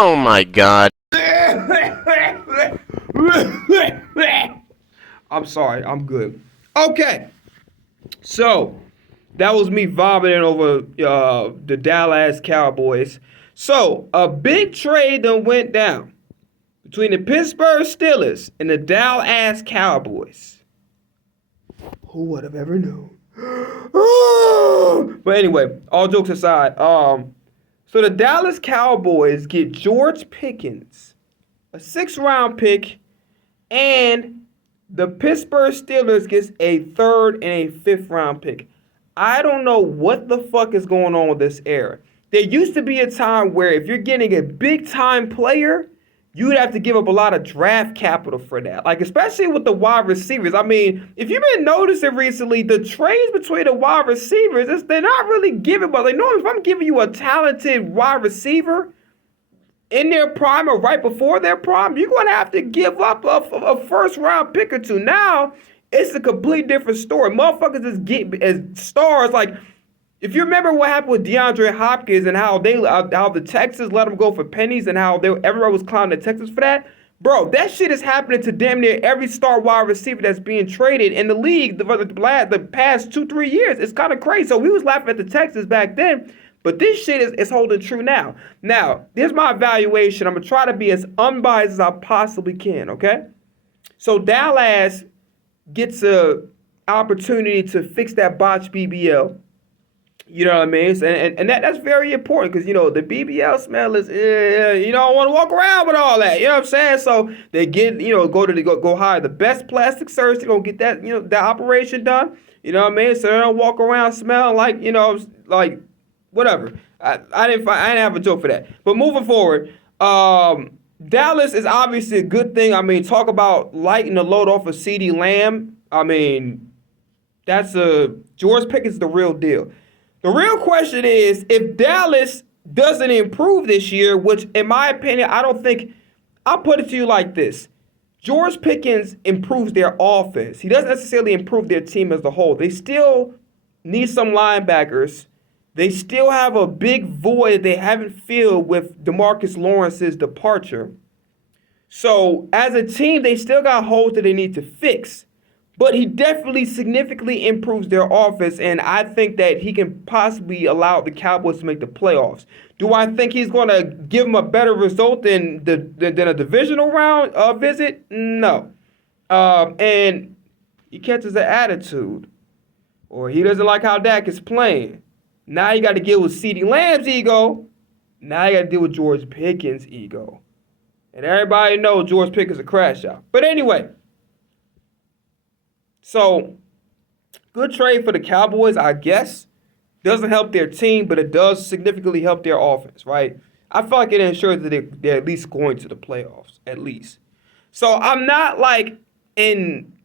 Oh my god. I'm sorry, I'm good. Okay, so that was me vomiting over the Dallas Cowboys. So a big trade that went down between the Pittsburgh Steelers and the Dallas Cowboys. Who would have ever known? But anyway, all jokes aside, so the Dallas Cowboys get George Pickens, a 6th-round pick, and the Pittsburgh Steelers gets a 3rd and a 5th-round pick. I don't know what the fuck is going on with this era. There used to be a time where if you're getting a big-time player, you would have to give up a lot of draft capital for that. Like, especially with the wide receivers. I mean, if you've been noticing recently, the trades between the wide receivers, they're not really giving, but like, no, if I'm giving you a talented wide receiver in their prime or right before their prime, you're going to have to give up a 1st-round pick or two. Now, it's a complete different story. Motherfuckers just get as stars. Like, if you remember what happened with DeAndre Hopkins and how the Texans let him go for pennies and how everybody was clowning the Texans for that, bro, that shit is happening to damn near every star wide receiver that's being traded in the league the past 2-3 years. It's kind of crazy. So we was laughing at the Texans back then, but this shit is holding true now. Now, here's my evaluation. I'm going to try to be as unbiased as I possibly can, okay? So Dallas gets a opportunity to fix that botched BBL. You know what I mean? And that's very important because, the BBL smell is, you don't want to walk around with all that. You know what I'm saying? So they get, go hire the best plastic surgeon to go get that, that operation done. You know what I mean? So they don't walk around smelling like, like whatever. I didn't have a joke for that. But moving forward, Dallas is obviously a good thing. I mean, talk about lighting the load off of CeeDee Lamb. I mean, George Pickens is the real deal. The real question is, if Dallas doesn't improve this year, which in my opinion, I don't think, I'll put it to you like this. George Pickens improves their offense. He doesn't necessarily improve their team as a whole. They still need some linebackers. They still have a big void they haven't filled with DeMarcus Lawrence's departure. So as a team, they still got holes that they need to fix. But he definitely significantly improves their offense, and I think that he can possibly allow the Cowboys to make the playoffs. Do I think he's going to give them a better result than a divisional round visit? No. And he catches an attitude, or he doesn't like how Dak is playing. Now you got to deal with CeeDee Lamb's ego. Now you got to deal with George Pickens' ego. And everybody knows George Pickens is a crash out. But anyway. So, good trade for the Cowboys, I guess. Doesn't help their team, but it does significantly help their offense, right? I feel like it ensures that they're at least going to the playoffs, at least. So, I'm not,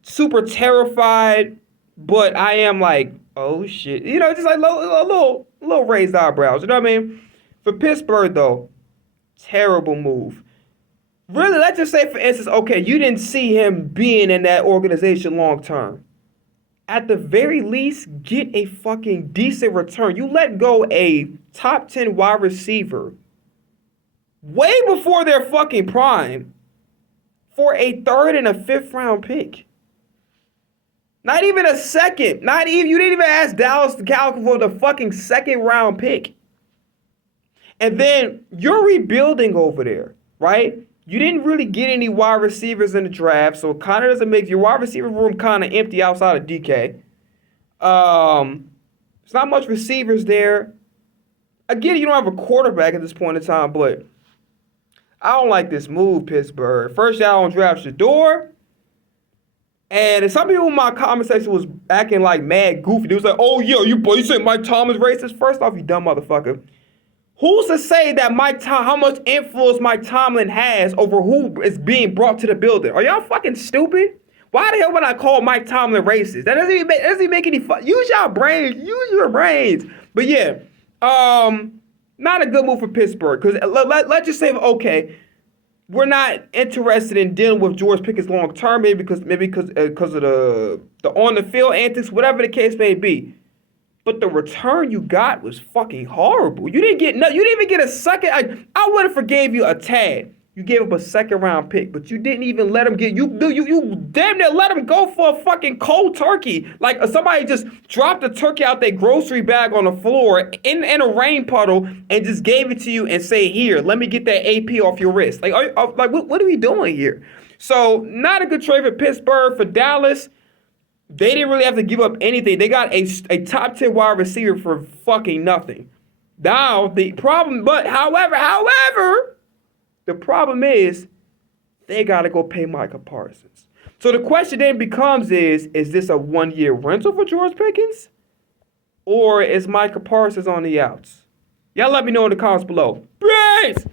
super terrified, but I am like, oh, shit. Just like a little raised eyebrows, you know what I mean? For Pittsburgh, though, terrible move. Really, let's just say, for instance, okay, you didn't see him being in that organization long term. At the very least, get a fucking decent return. You let go a top 10 wide receiver way before their fucking prime for a 3rd and a 5th-round pick. Not even a second. You didn't even ask Dallas Cowboys for the fucking 2nd-round pick. And then you're rebuilding over there, right? You didn't really get any wide receivers in the draft, so it kind of doesn't make your wide receiver room kind of empty outside of DK. There's not much receivers there. Again, you don't have a quarterback at this point in time, but I don't like this move, Pittsburgh. First, y'all don't draft Shador. And some people in my comment section was acting like mad goofy. They was like, oh, yeah, you say Mike Tomlin's racist? First off, you dumb motherfucker. Who's to say that how much influence Mike Tomlin has over who is being brought to the building? Are y'all fucking stupid? Why the hell would I call Mike Tomlin racist? That doesn't even make any fun. Use your brains. Use your brains. But yeah, not a good move for Pittsburgh. Because let's just say, okay, we're not interested in dealing with George Pickens long term, maybe because of the on the field antics, whatever the case may be. but the return you got was fucking horrible. You didn't get you didn't even get a second. I would have forgave you a tad. You gave up a second round pick, but you didn't even let him get you damn near let him go for a fucking cold turkey. Like somebody just dropped a turkey out their grocery bag on the floor in a rain puddle and just gave it to you and say, "Here, let me get that AP off your wrist." Like, what are we doing here? So, not a good trade for Pittsburgh. For Dallas, they didn't really have to give up anything. They got a top 10 wide receiver for fucking nothing. Now, the problem, but however, the problem is they got to go pay Micah Parsons. So the question then becomes is this a one-year rental for George Pickens? Or is Micah Parsons on the outs? Y'all let me know in the comments below. Peace!